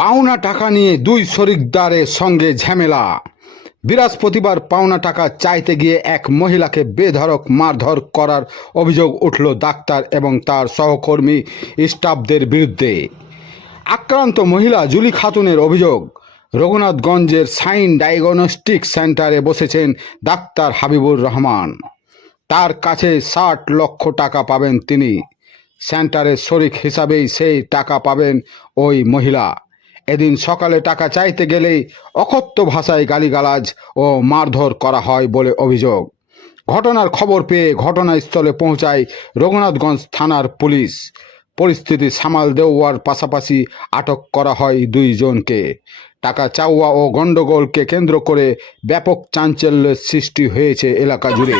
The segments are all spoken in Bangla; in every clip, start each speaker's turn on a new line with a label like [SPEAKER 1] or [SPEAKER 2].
[SPEAKER 1] পাওনা টাকা নিয়ে দুই শরিকদারের সঙ্গে ঝামেলা। বৃহস্পতিবার পাওনা টাকা চাইতে গিয়ে এক মহিলাকে বেধড়ক মারধর করার অভিযোগ উঠল ডাক্তার এবং তার সহকর্মী স্টাফদের বিরুদ্ধে। আক্রান্ত মহিলা জুলি খাতুনের অভিযোগ, রঘুনাথগঞ্জের সাইন ডায়াগনস্টিক সেন্টারে বসেছেন ডাক্তার হাবিবুর রহমান। তার কাছে ষাট লক্ষ টাকা পাবেন তিনি। সেন্টারের শরিক হিসাবেই সেই টাকা পাবেন ওই মহিলা। এদিন সকালে টাকা চাইতে গেলেই অকথ্য ভাষায় গালিগালাজ ও মারধর করা হয় বলে অভিযোগ। ঘটনার খবর পেয়ে ঘটনাস্থলে পৌঁছায় রঘুনাথগঞ্জ থানার পুলিশ। পরিস্থিতি সামাল দেওয়ার পাশাপাশি আটক করা হয় দুইজনকে টাকা চাওয়া ও গণ্ডগোলকে কেন্দ্র করে ব্যাপক চাঞ্চল্যের সৃষ্টি হয়েছে এলাকা জুড়ে।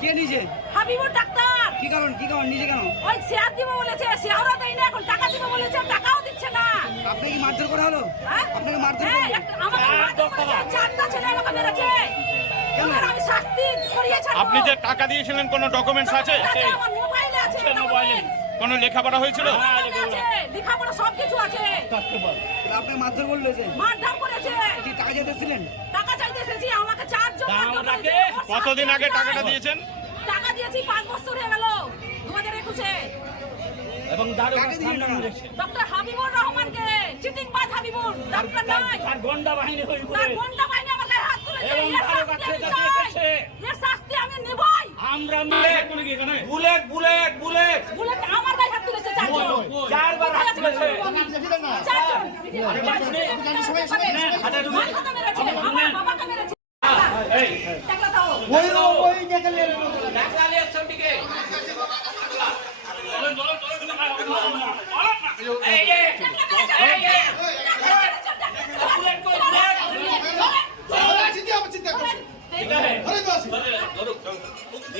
[SPEAKER 2] কি নিজে
[SPEAKER 3] হাবিবুর ডাক্তার।
[SPEAKER 2] কি কারণ কি কারণ নিজে কেন?
[SPEAKER 3] ওই শেয়ার দিব বলেছে শেয়ারও দেয় না এখন টাকা দিব বলেছে টাকাও দিচ্ছে না।
[SPEAKER 2] আপনাকে মারধর করা হলো?
[SPEAKER 3] হ্যাঁ?
[SPEAKER 2] আপনাকে মারধর
[SPEAKER 3] করা আমাকে মারধর করেছে, চারটা ছেলে আমাকে মেরেছে
[SPEAKER 4] আপনি যে টাকা দিয়েছিলেন কোনো ডকুমেন্টস আছে
[SPEAKER 3] আছে, আমার মোবাইলে আছে document।
[SPEAKER 4] কোনো লেখাপড়া হয়েছিল?
[SPEAKER 3] লেখাপড়া সব কিছু আছে।
[SPEAKER 2] আপনাকে মারধর করল
[SPEAKER 3] মারধর করেছে।
[SPEAKER 2] কি টাকা যেতে
[SPEAKER 3] টাকা চাইতে এসেছি আমাকে চারজন মারধর করেছে। ওর
[SPEAKER 4] কতদিন আগে টাকাটা দিয়েছেন?
[SPEAKER 3] টাকা দিয়েছি পাঁচ বছর হয়ে গেল দু হাজার একুশে।
[SPEAKER 5] এবং দারুণ
[SPEAKER 2] কাকে
[SPEAKER 3] ডক্টর হাবিবুর রহমানকে চিটিং বাজ হাবিবুর ডাক্তার নয়।
[SPEAKER 5] তার গন্ডা বাহিনী হয়ে
[SPEAKER 3] তার গুন্ডা বাহিনী আমার গায়ে হাত তুলেছে
[SPEAKER 5] এবং তার কাছে কাছে আমরা বুলেট বুলেট বুলেট। বুলেট
[SPEAKER 3] বলে আমার গায়ে হাত তুলেছে চারজন।
[SPEAKER 5] চারবার হাত তুলেছে।
[SPEAKER 3] চারজন। আমার বাবাকে মেরেছে।
[SPEAKER 5] এই।
[SPEAKER 3] টাকা দাও
[SPEAKER 5] ডাক্তার লিয়ে ছবিকে এই এই যে বুলেট কই বুলেট ঠিক আছে
[SPEAKER 3] আরেকজন আছে স্যার
[SPEAKER 5] নে তো নে তো
[SPEAKER 3] চিটিং বাজ হাবিবুর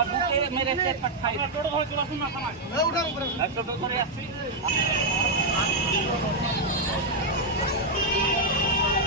[SPEAKER 5] আমার বুকে মেরেছে পাঠাই টোটো করে চলে আসুন না থানায় টোটো করে আসছি।